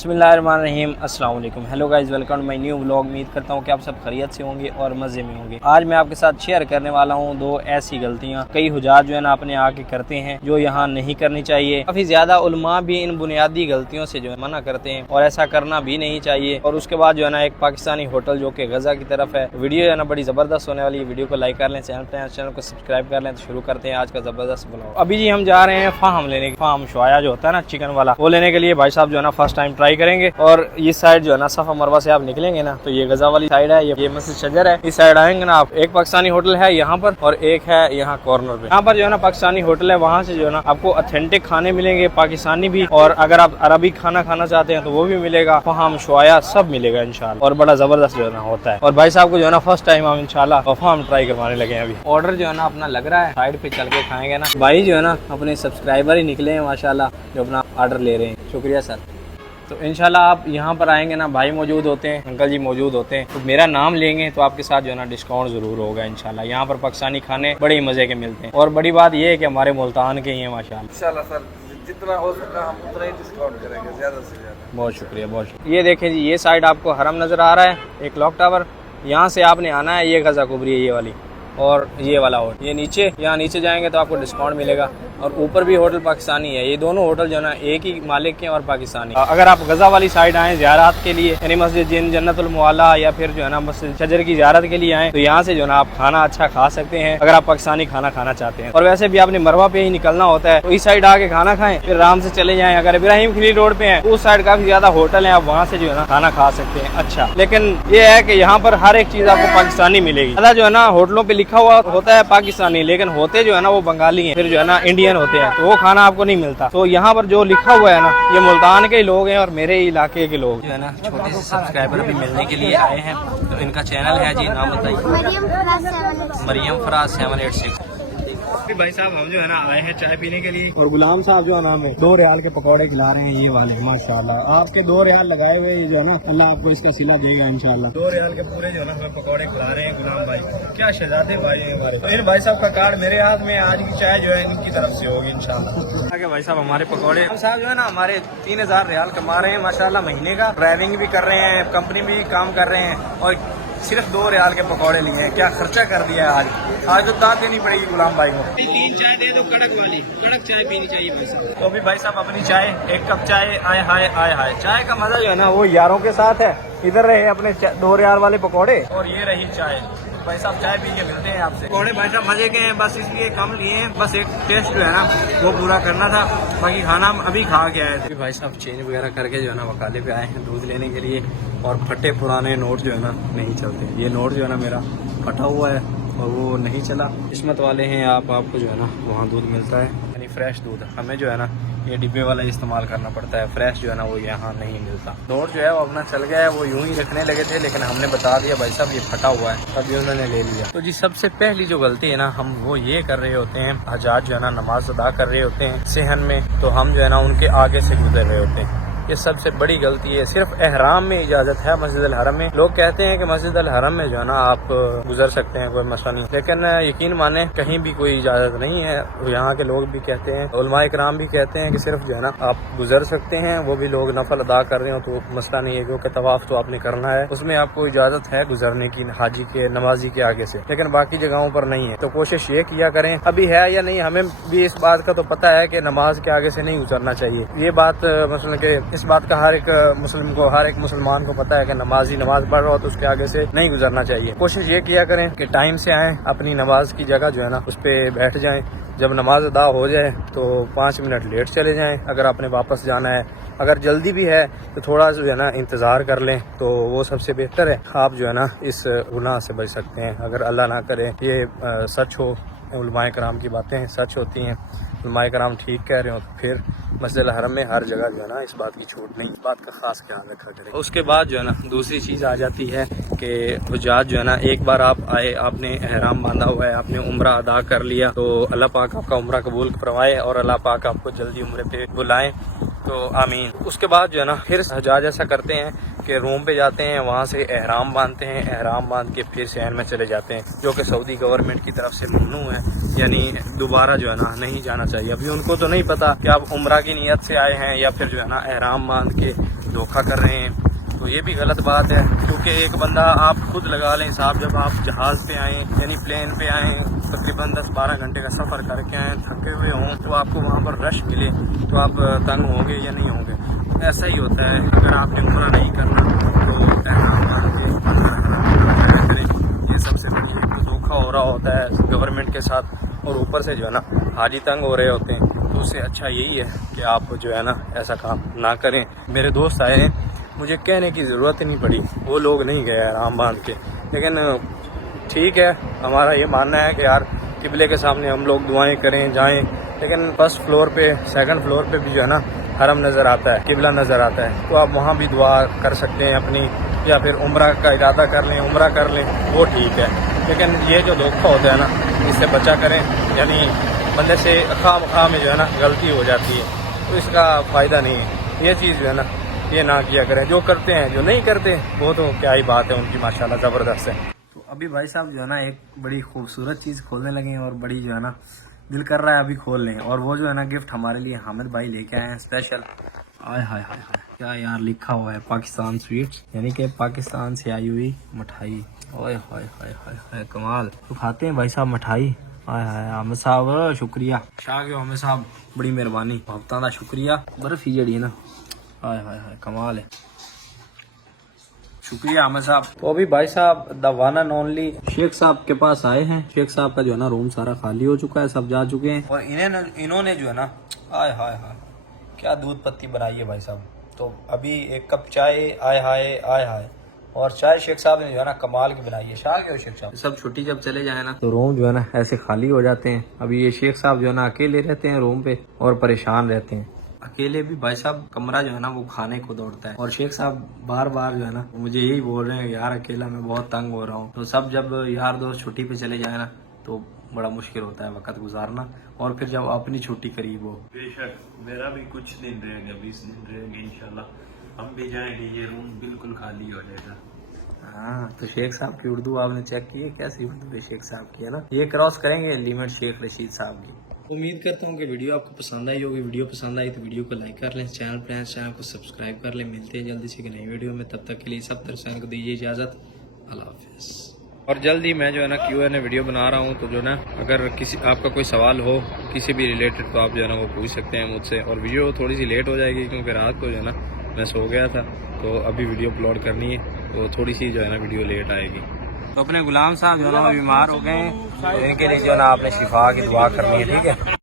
बिस्मिल्लाहिर्रहमानिर्रहीम, अस्सलाम वालेकुम। Hello guys, welcome to my new vlog. उम्मीद करता हूँ कि आप सब खैरियत से होंगे और मज़े में होंगे। आज मैं आपके साथ शेयर करने वाला हूँ दो ऐसी गलतियाँ कई हुजाज जो है ना अपने आके करते हैं, जो यहाँ नहीं करनी चाहिए। काफ़ी ज़्यादा उलमा भी इन बुनियादी गलतियों से जो है मना करते हैं और ऐसा करना भी नहीं चाहिए। और उसके बाद जो है ना एक पाकिस्तानी होटल जो कि गजा की तरफ है, वीडियो जो है ना बड़ी ज़बरदस्त होने वाली है। वीडियो को लाइक कर लें, चैनल को सब्सक्राइब कर लें। तो शुरू करते हैं आज का ज़बरदस्त ब्लॉग। अभी जी हम जा रहे हैं फाहम लेने, फाहम शोया जो होता है ना चिकन वाला, वो लेने के लिए भाई साहब जो है ना फर्स्ट टाइम ट्राई करेंगे। और इस साइड जो है ना सफा मरवा से आप निकलेंगे ना तो ये गजा वाली साइड है, ये मस्जिद शजर है। इस साइड आएंगे ना आप, एक पाकिस्तानी होटल है यहाँ पर और एक है यहाँ कॉर्नर पे। यहाँ पर जो है ना पाकिस्तानी होटल है, वहाँ से जो है ना आपको ऑथेंटिक खाने मिलेंगे, पाकिस्तानी भी, और अगर आप अरबी खाना खाना चाहते हैं तो वो भी मिलेगा। फाहम शोया सब मिलेगा इंशाल्लाह, और बड़ा जबरदस्त जो है ना होता है। और भाई साहब को जो है ना फर्स्ट टाइम हम इंशाल्लाह फाहम ट्राई करवाने लगे हैं। अभी ऑर्डर जो है ना अपना लग रहा है, साइड पे चल के खाएंगे ना। भाई जो है ना अपने सब्सक्राइबर ही निकले हैं माशाल्लाह, जो अपना ऑर्डर ले रहे हैं। शुक्रिया सर। तो इंशाल्लाह आप यहाँ पर आएंगे ना, भाई मौजूद होते हैं, अंकल जी मौजूद होते हैं, तो मेरा नाम लेंगे तो आपके साथ जो है ना डिस्काउंट ज़रूर होगा इंशाल्लाह। यहाँ पर पाकिस्तानी खाने बड़े ही मज़े के मिलते हैं, और बड़ी बात ये है कि हमारे मुल्तान के ही हैं माशाल्लाह। इंशाल्लाह सर, जितना हो सका हम उतना ही डिस्काउंट करेंगे, ज़्यादा से ज़्यादा। बहुत शुक्रिया, बहुत शुक्रिया। ये देखें जी, ये साइड आपको हरम नज़र आ रहा है, एक क्लॉक टावर। यहाँ से आपने आना है, ये गजा कुबरी है ये वाली, और ये वाला होटल ये नीचे, यहाँ नीचे जाएंगे तो आपको डिस्काउंट मिलेगा। और ऊपर भी होटल पाकिस्तानी है। ये दोनों होटल जो है ना एक ही मालिक के और पाकिस्तानी। अगर आप गजा वाली साइड आए ज़ियारत के लिए, यानी मस्जिद जन्नतुल मुअल्ला या फिर जो है ना मस्जिद शजर की ज़ियारत के लिए आए, तो यहाँ से जो है ना आप खाना अच्छा खा सकते हैं अगर आप पाकिस्तानी खाना खाना चाहते हैं। और वैसे भी आपने मरवा पे ही निकलना होता है, तो इस साइड आके खाना खाएं, फिर आराम से चले जाएं। अगर इब्राहिम खलील रोड पे है, उस साइड काफी ज्यादा होटल है, आप वहाँ से जो है ना खाना खा सकते हैं अच्छा। लेकिन ये है कि यहाँ पर हर एक चीज आपको पाकिस्तानी मिलेगी। अल्लाह जो है ना होटलों पे लिखा हुआ होता है पाकिस्तानी, लेकिन होते जो है ना वो बंगाली है, फिर जो है ना इंडियन होते हैं, तो वो खाना आपको नहीं मिलता। तो यहाँ पर जो लिखा हुआ है ना, ये मुल्तान के लोग हैं और मेरे इलाके के लोग जो है ना छोटे से सब्सक्राइबर भी मिलने के लिए आए हैं। तो इनका चैनल है जी, नाम बताइए। मरियम फराज 786। भाई साहब हम जो है ना आए हैं चाय पीने के लिए, और गुलाम साहब जो नाम है 2 रियाल के पकौड़े खिला रहे हैं ये वाले। माशाल्लाह आपके 2 रियाल लगाए हुए जो है ना, अल्लाह आपको इसका सिला देगा इंशाल्लाह। 2 रियाल के पूरे जो है ना हमें पकौड़े खिला रहे हैं गुलाम भाई। क्या शहजादे भाई हैं हमारे। तो इन भाई साहब का कार्ड मेरे हाथ में, आज की चाय जो है इनकी तरफ से होगी इंशाल्लाह। आगे भाई साहब हमारे पकौड़े साहब जो है ना हमारे 3000 रियाल कमा रहे हैं माशाल्लाह महीने का। ड्राइविंग भी कर रहे हैं, कंपनी में भी काम कर रहे हैं, और सिर्फ 2 रियाल के पकौड़े लिए हैं। क्या खर्चा कर दिया है आज तो दाद देनी पड़ेगी गुलाम भाई को। 3 चाय दे दो कड़क वाली, कड़क चाय पीनी चाहिए भाई साहब। तो अभी भाई साहब अपनी चाय, 1 कप चाय। आए हाय आए हाय, चाय का मजा जो है ना वो यारों के साथ है। इधर रहे अपने 2 रियाल वाले पकौड़े, और ये रही चाय। भाई साहब चाय पी के मिलते हैं आपसे। पकौड़े भाई साहब मजे के हैं, बस इसलिए कम लिए हैं, बस एक टेस्ट जो है ना वो पूरा करना था, बाकी खाना हम अभी खा के आए थे। भाई साहब चेंज वगैरह करके जो है ना वकाले पे आए हैं दूध लेने के लिए, और फटे पुराने नोट जो है ना नहीं चलते। ये नोट जो है ना मेरा फटा हुआ है और वो नहीं चला। किस्मत वाले हैं आप, आपको जो है ना वहाँ दूध मिलता है, यानी फ्रेश दूध। हमें जो है ना ये डिब्बे वाला इस्तेमाल करना पड़ता है, फ्रेश जो है ना वो यहाँ नहीं मिलता। नोट जो है वो अपना चल गया है, वो यूं ही रखने लगे थे, लेकिन हमने बता दिया भाई साहब ये फटा हुआ है, तभी उन्होंने ले लिया। तो जी सबसे पहली जो गलती है ना हम वो ये कर रहे होते हैं, हजाज जो है ना नमाज अदा कर रहे होते हैं सेहन में, तो हम जो है ना उनके आगे से गुजर रहे होते हैं। ये सबसे बड़ी गलती है। सिर्फ एहराम में इजाजत है मस्जिद अल हरम में। लोग कहते हैं कि मस्जिद अल हरम में जो है ना आप गुजर सकते हैं, कोई मसला नहीं, लेकिन यकीन माने कहीं भी कोई इजाजत नहीं है। यहाँ के लोग भी कहते हैं, उलमा इकराम भी कहते हैं कि सिर्फ जो है ना आप गुजर सकते हैं, वो भी लोग नफल अदा कर रहे हो तो मसला नहीं है, क्योंकि तवाफ तो आपने करना है, उसमें आपको इजाजत है गुजरने की हाजी के, नमाजी के आगे से, लेकिन बाकी जगहों पर नहीं है। तो कोशिश ये किया करें, अभी है या नहीं हमें भी इस बात का तो पता है कि नमाज के आगे से नहीं गुजरना चाहिए। ये बात मसलन के इस बात का हर एक मुस्लिम को, हर एक मुसलमान को पता है कि नमाजी नमाज पढ़ रहा हो तो उसके आगे से नहीं गुजरना चाहिए। कोशिश ये किया करें कि टाइम से आएँ, अपनी नमाज की जगह जो है ना उस पर बैठ जाएं। जब नमाज अदा हो जाए तो 5 मिनट लेट चले जाएं अगर आपने वापस जाना है। अगर जल्दी भी है तो थोड़ा जो है ना इंतज़ार कर लें, तो वो सबसे बेहतर है। आप जो है ना इस गुनाह से बच सकते हैं। अगर अल्लाह ना करे ये सच हो, उलमाए कराम की बातें सच होती हैं, उलमाए कराम ठीक कह रहे हो, तो फिर मस्जिद अल हरम में हर जगह जो है ना इस बात की छूट नहीं, इस बात का खास ख्याल रखा करें। उसके बाद जो है ना दूसरी चीज़ आ जाती है कि हुज्जाज जो है ना, एक बार आप आए, आपने एहराम बांधा हुआ है, आपने उम्रा अदा कर लिया, तो अल्लाह पाक आपका उम्रा कबूल फरमाए और अल्लाह पाक आपको जल्दी उम्रे पे बुलाएं, तो आमीन। उसके बाद जो है ना फिर हजाज ऐसा करते हैं कि रूम पे जाते हैं, वहाँ से एहराम बांधते हैं, एहराम बांध के फिर शहर में चले जाते हैं, जो कि सऊदी गवर्नमेंट की तरफ से ममनू है, यानी दोबारा जो है ना नहीं जाना चाहिए। अभी उनको तो नहीं पता कि आप उम्रा की नीयत से आए हैं या फिर जो है ना एहराम बांध के धोखा कर रहे हैं, तो ये भी गलत बात है। क्योंकि एक बंदा आप खुद लगा लें साहब, जब आप जहाज़ पे आएँ यानी प्लेन पे आएँ, तकरीबन 10-12 घंटे का सफ़र करके आएँ, थके हुए हों, तो आपको वहाँ पर रश मिले तो आप तंग होंगे या नहीं होंगे। ऐसा ही होता है, अगर आपने उम्रा नहीं करना तो करें। ये सबसे बड़ी एक तो धोखा हो रहा होता है गवर्नमेंट के साथ, और ऊपर से जो है ना हाजी तंग हो रहे होते हैं। तो उससे अच्छा यही है कि आप जो है ना ऐसा काम ना करें। मेरे दोस्त आए हैं, मुझे कहने की ज़रूरत ही नहीं पड़ी, वो लोग नहीं गए आराम बांध के। लेकिन ठीक है, हमारा ये मानना है कि यार किबले के सामने हम लोग दुआएं करें, जाएं, लेकिन फर्स्ट फ्लोर पे, सेकंड फ्लोर पे भी जो है ना हरम नज़र आता है, किबला नज़र आता है, तो आप वहाँ भी दुआ कर सकते हैं अपनी, या फिर उम्रा का इरादा कर लें, उम्रा कर लें, वो ठीक है। लेकिन ये जो धोखा होता है ना, इससे बचा करें, यानी बंदे से खाम में जो है ना गलती हो जाती है, तो इसका फ़ायदा नहीं है। ये चीज़ जो है ना ये ना किया करें। जो करते हैं, जो नहीं करते वो तो क्या ही बात है उनकी, माशाल्लाह ज़बरदस्त है। तो अभी भाई साहब जो है ना एक बड़ी खूबसूरत चीज़ खोलने लगे हैं, और बड़ी जो है ना दिल कर रहा है अभी खोल लें। और वो जो है ना गिफ्ट हमारे लिए हामिद भाई लेके आए हैं स्पेशल। आय हाय हाय हाय, क्या यार लिखा हुआ है, पाकिस्तान स्वीट्स, यानी कि पाकिस्तान से आई हुई मिठाई। ओए हाय हाय हाय हाय, कमाल। तो खाते हैं भाई साहब मिठाई। हाय हाय हामिद साहब शुक्रिया, शाह के हामिद साहब बड़ी मेहरबानी, हफ्ता का शुक्रिया। बर्फी जड़ी है ना, हाय हाय हाय कमाल है, शुक्रिया आमिर साहब। तो अभी भाई साहब the one and only Sheikh साहब के पास आए हैं। शेख साहब का जो है ना रूम सारा खाली हो चुका है, सब जा चुके हैं, और इन्होंने जो है ना आय हाय हाय क्या दूध पत्ती बनाई है भाई साहब। तो अभी एक कप चाय, आय हाय आय हाय, और चाय शेख साहब ने जो है ना कमाल की बनाई है। शाह के शेख साहब सब छुट्टी जब चले जाए ना तो रूम जो है ना ऐसे खाली हो जाते हैं। अभी ये शेख साहब जो है ना अकेले रहते हैं रूम पे, और परेशान रहते हैं अकेले भी। भाई साहब कमरा जो है ना वो खाने को दौड़ता है, और शेख साहब बार बार जो है ना मुझे यही बोल रहे हैं यार अकेला मैं बहुत तंग हो रहा हूँ। तो सब जब यार दोस्त छुट्टी पे चले जाए ना तो बड़ा मुश्किल होता है वक्त गुजारना, और फिर जब अपनी छुट्टी करीब हो। बेशक मेरा भी कुछ दिन रहेगा, 20 दिन रहेंगे इंशाल्लाह, हम भी जाएंगे, ये रूम बिल्कुल खाली हो जाएगा। हाँ, तो शेख साहब की उर्दू आपने चेक की है, कैसी उर्दू है शेख साहब की, है ना। ये क्रॉस करेंगे लिमिट शेख रशीद साहब की। उम्मीद करता हूँ कि वीडियो आपको पसंद आई होगी। वीडियो पसंद आई तो वीडियो को लाइक कर लें, चैनल को सब्सक्राइब कर लें। मिलते हैं जल्दी से एक नई वीडियो में, तब तक के लिए सब तरह को दीजिए इजाज़त। अल्लाह हाफिज़। और जल्दी मैं जो है ना Q&A वीडियो बना रहा हूँ, तो जो ना अगर किसी आपका कोई सवाल हो किसी भी रिलेटेड, तो आप जो है ना वो पूछ सकते हैं मुझसे। और वीडियो थोड़ी सी लेट हो जाएगी क्योंकि रात को जो है ना मैं सो गया था, तो अभी वीडियो अपलोड करनी है, तो थोड़ी सी जो है ना वीडियो लेट आएगी। तो अपने गुलाम साहब जो है ना बीमार हो गए हैं, तो इनके लिए जो है ना आपने शिफा की दुआ करनी है, ठीक है।